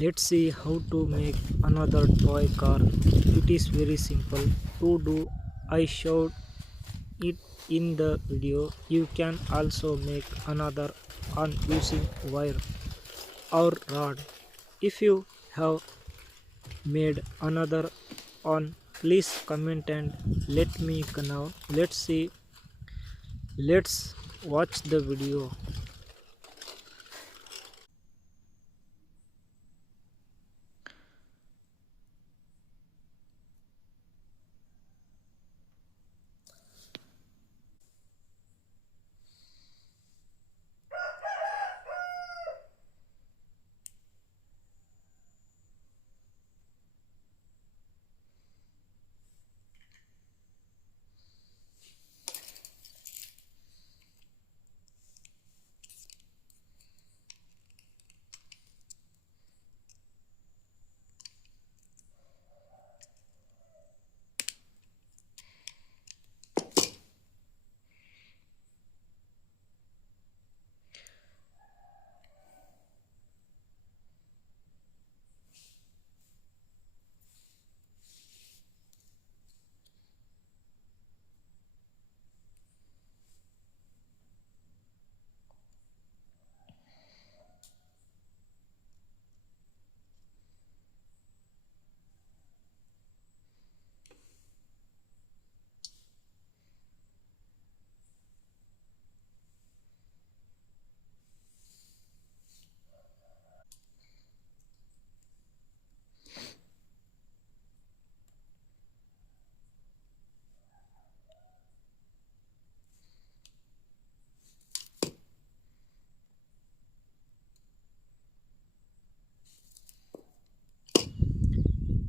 Let's see how to make another toy car. It is very simple to do. I showed it in the video. You can also make another on using wire or rod. If you have made another on, please comment and let me know. Let's see. Let's watch the video.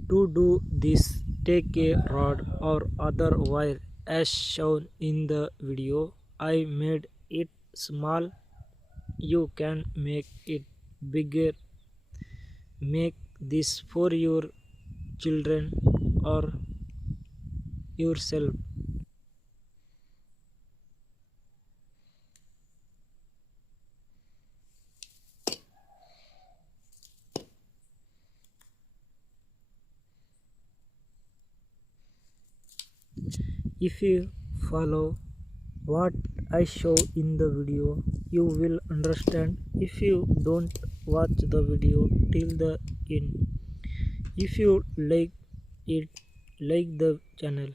To do this, take a rod or other wire as shown in the video. I made it small. You can make it bigger. Make this for your children or yourself. If you follow what I show in the video, you will understand. If you don't, watch the video till the end. If you like it, like the channel.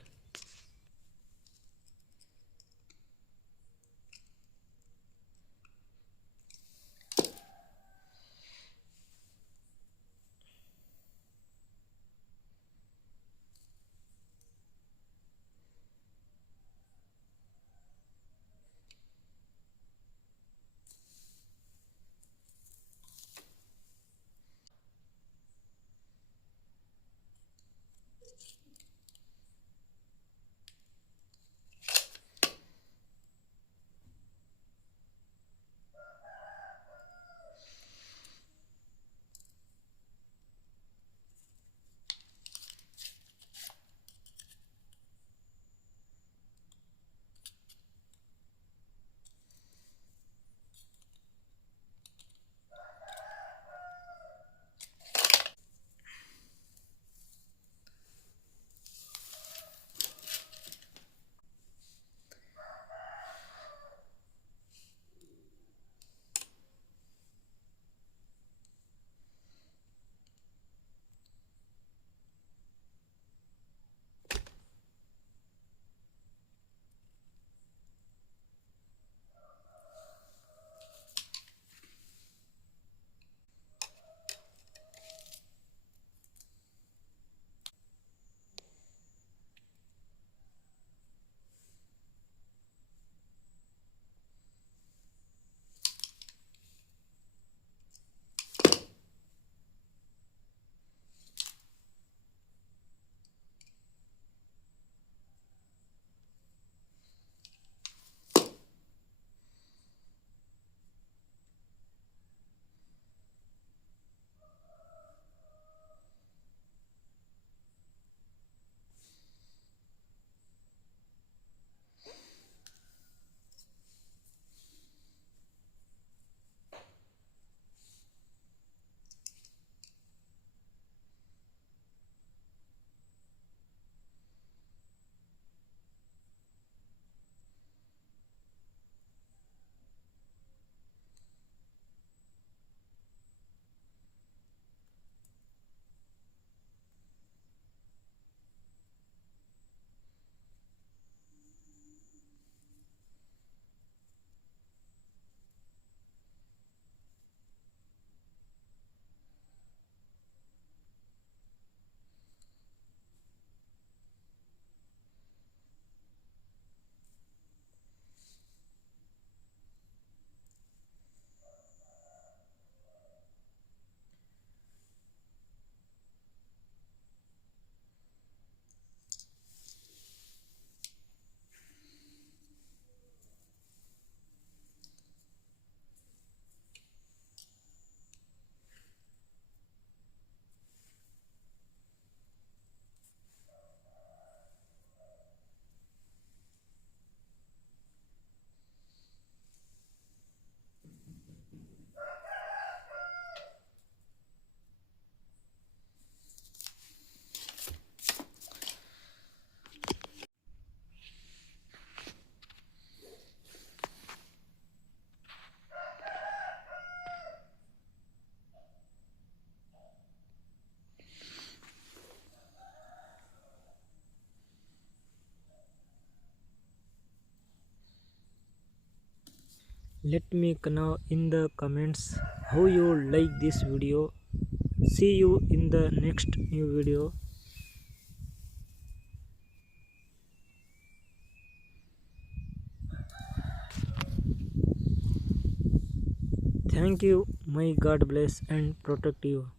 Let me know in the comments how you like this video. See you in the next new video. Thank you. May God bless and protect you.